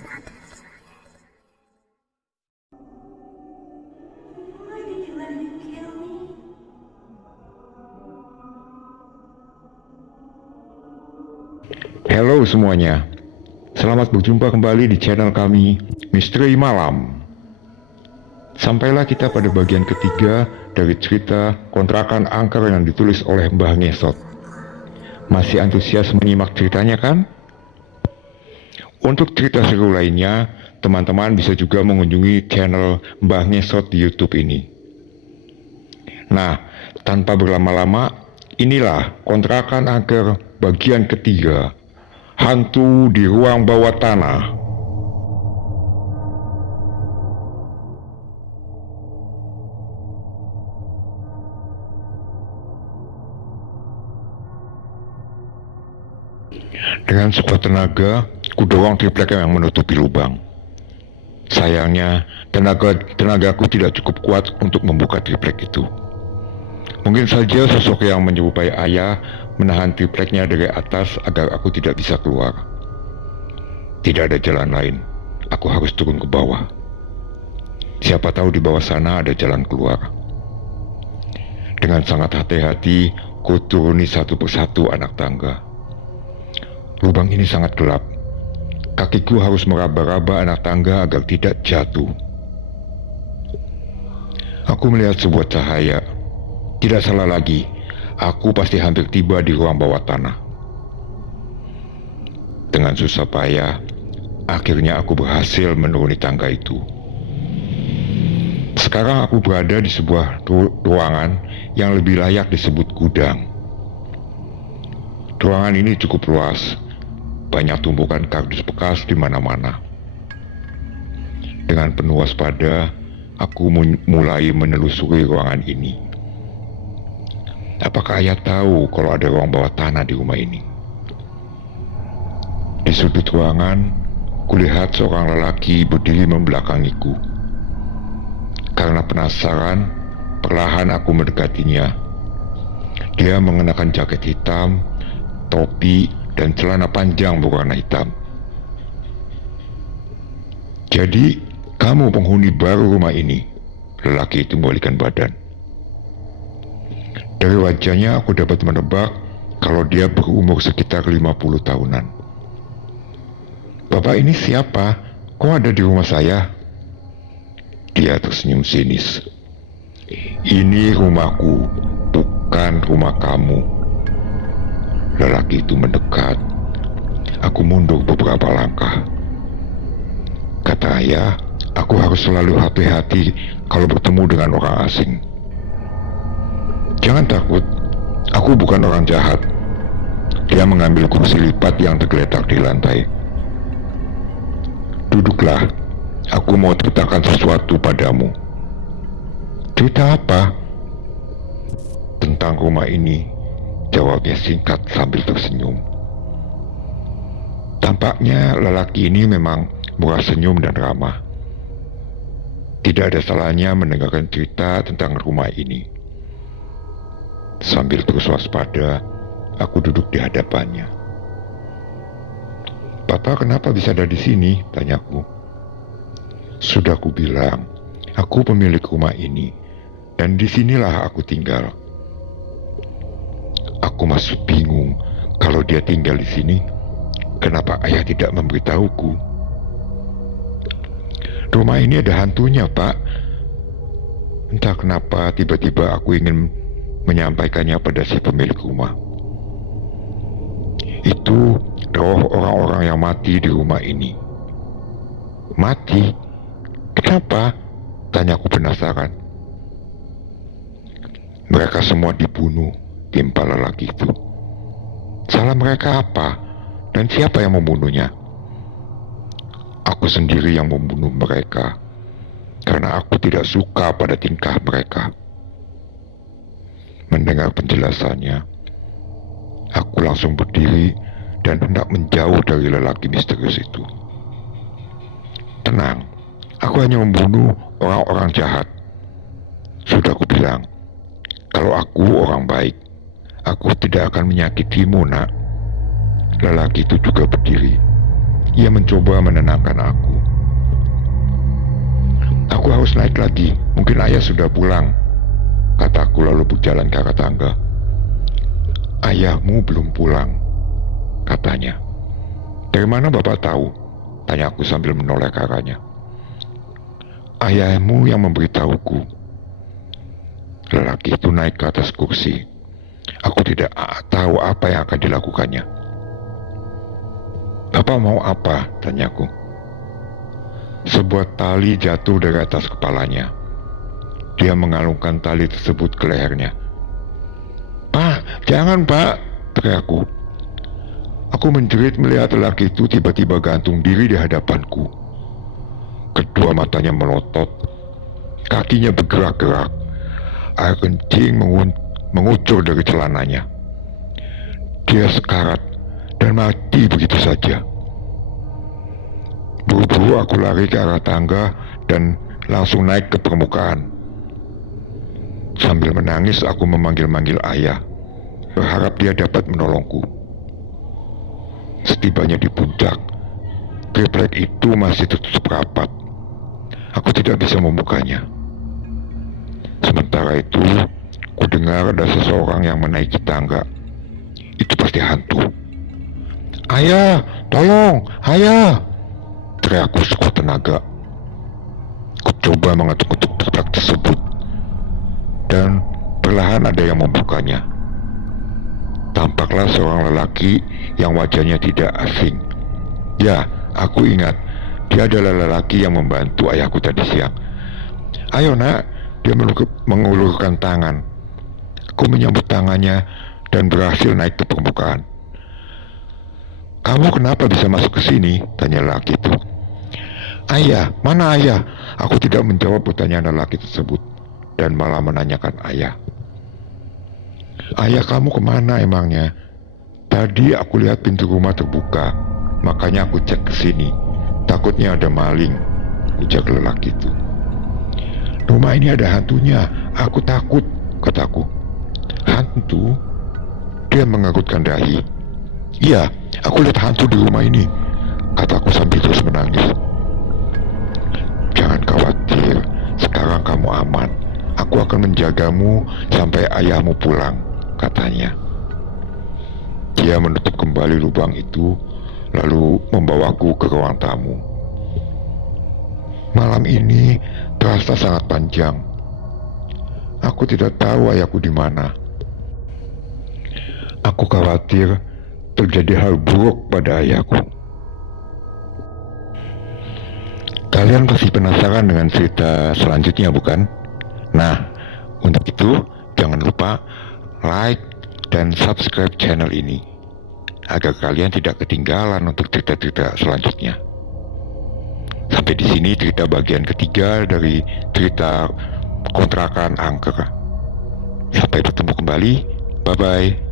Halo semuanya, selamat berjumpa kembali di channel kami, Misteri Malam. Sampailah kita pada bagian ketiga dari cerita Kontrakan Angker yang ditulis oleh Mbah Ngesot. Masih antusias menyimak ceritanya kan? Untuk cerita seru lainnya, teman-teman bisa juga mengunjungi channel Mbah Ngesot di YouTube ini. Nah, tanpa berlama-lama, inilah Kontrakan Angker bagian ketiga. Hantu di ruang bawah tanah. Dengan sekuat tenaga, kudorong triplek yang menutupi lubang. Sayangnya, tenagaku tidak cukup kuat untuk membuka triplek itu. Mungkin saja sosok yang menyerupai ayah menahan tripleknya dari atas agar aku tidak bisa keluar. Tidak ada jalan lain, aku harus turun ke bawah. Siapa tahu di bawah sana ada jalan keluar. Dengan sangat hati-hati, ku turuni satu persatu anak tangga. Lubang ini sangat gelap. Kakiku harus meraba-raba anak tangga agar tidak jatuh. Aku melihat sebuah cahaya. Tidak salah lagi, aku pasti hampir tiba di ruang bawah tanah. Dengan susah payah, akhirnya aku berhasil menuruni tangga itu. Sekarang aku berada di sebuah ruangan yang lebih layak disebut gudang. Ruangan ini cukup luas, banyak tumpukan kardus bekas di mana-mana. Dengan penuh waspada, aku mulai menelusuri ruangan ini. Apakah ayah tahu kalau ada ruang bawah tanah di rumah ini? Di sudut ruangan, kulihat seorang lelaki berdiri membelakangiku. Karena penasaran, perlahan aku mendekatinya. Dia mengenakan jaket hitam, topi, dan celana panjang berwarna hitam. Jadi, kamu penghuni baru rumah ini? Lelaki itu membalikkan badan. Dari wajahnya aku dapat menebak kalau dia berumur sekitar 50 tahunan. Bapak ini siapa? Kok ada di rumah saya? Dia tersenyum sinis. Ini rumahku, bukan rumah kamu. Lelaki itu mendekat. Aku mundur beberapa langkah. Kata ayah, aku harus selalu hati-hati kalau bertemu dengan orang asing. Jangan takut, aku bukan orang jahat. Dia mengambil kursi lipat yang tergeletak di lantai. Duduklah, aku mau ceritakan sesuatu padamu. Cerita apa? Tentang rumah ini, jawabnya singkat sambil tersenyum. Tampaknya lelaki ini memang murah senyum dan ramah. Tidak ada salahnya mendengarkan cerita tentang rumah ini. Sambil terus waspada, aku duduk di hadapannya. Bapak kenapa bisa ada di sini? Tanyaku. Sudah ku bilang, aku pemilik rumah ini, dan disinilah aku tinggal. Aku masih bingung kalau dia tinggal di sini. Kenapa ayah tidak memberitahuku? Rumah ini ada hantunya, Pak. Entah kenapa tiba-tiba aku ingin menyampaikannya pada si pemilik rumah. Itu roh orang-orang yang mati di rumah ini. Mati? Kenapa? Tanyaku penasaran. Mereka semua dibunuh, timpal lelaki itu. Salah mereka apa? Dan siapa yang membunuhnya? Aku sendiri yang membunuh mereka, karena aku tidak suka pada tingkah mereka. Mendengar penjelasannya, aku langsung berdiri dan hendak menjauh dari lelaki misterius itu. Tenang, aku hanya membunuh orang-orang jahat. Sudah aku bilang, kalau aku orang baik, aku tidak akan menyakitimu, nak. Lelaki itu juga berdiri. Ia mencoba menenangkan aku. Aku harus naik lagi, mungkin ayah sudah pulang, kataku lalu berjalan ke arah tangga. Ayahmu belum pulang, katanya. Dari mana bapak tahu? Tanyaku sambil menoleh ke arahnya. Ayahmu yang memberitahuku. Lelaki itu naik ke atas kursi. Aku tidak tahu apa yang akan dilakukannya. Bapak mau apa? Tanyaku. Sebuah tali jatuh dari atas kepalanya. Dia mengalungkan tali tersebut ke lehernya. Pak, jangan pak, teriakku. Aku menjerit melihat lelaki itu tiba-tiba gantung diri di hadapanku. Kedua matanya melotot, kakinya bergerak-gerak, air kencing mengucur dari celananya. Dia sekarat dan mati begitu saja. Buru-buru aku lari ke arah tangga dan langsung naik ke permukaan. Sambil menangis aku memanggil-manggil ayah, berharap dia dapat menolongku. Setibanya di puncak, triplek itu masih tertutup rapat. Aku tidak bisa membukanya. Sementara itu, ku dengar ada seseorang yang menaiki tangga. Itu pasti hantu. Ayah, tolong, ayah! Teriakku sekuat tenaga. Ku coba mengetuk-ketuk triplek tersebut, dan perlahan ada yang membukanya. Tampaklah seorang lelaki yang wajahnya tidak asing. Ya, aku ingat, dia adalah lelaki yang membantu ayahku tadi siang. Ayo nak, dia mengulurkan tangan. Aku menyambut tangannya dan berhasil naik ke permukaan. Kamu kenapa bisa masuk ke sini? Tanya lelaki itu. Ayah, mana ayah? Aku tidak menjawab pertanyaan lelaki tersebut dan malah menanyakan ayah. Ayah kamu kemana emangnya? Tadi aku lihat pintu rumah terbuka, makanya aku cek ke sini. Takutnya ada maling, ujar lelaki itu. Rumah ini ada hantunya, aku takut, kataku. Hantu? Dia mengerutkan dahi. Iya, aku lihat hantu di rumah ini, kataku sambil terus menangis. Jangan khawatir, sekarang kamu aman. Aku akan menjagamu sampai ayahmu pulang, katanya. Dia menutup kembali lubang itu, lalu membawaku ke ruang tamu. Malam ini terasa sangat panjang. Aku tidak tahu ayahku di mana. Aku khawatir terjadi hal buruk pada ayahku. Kalian pasti penasaran dengan cerita selanjutnya, bukan? Nah, untuk itu jangan lupa like dan subscribe channel ini agar kalian tidak ketinggalan untuk cerita-cerita selanjutnya. Sampai di sini cerita bagian ketiga dari cerita kontrakan angker. Sampai bertemu kembali. Bye-bye.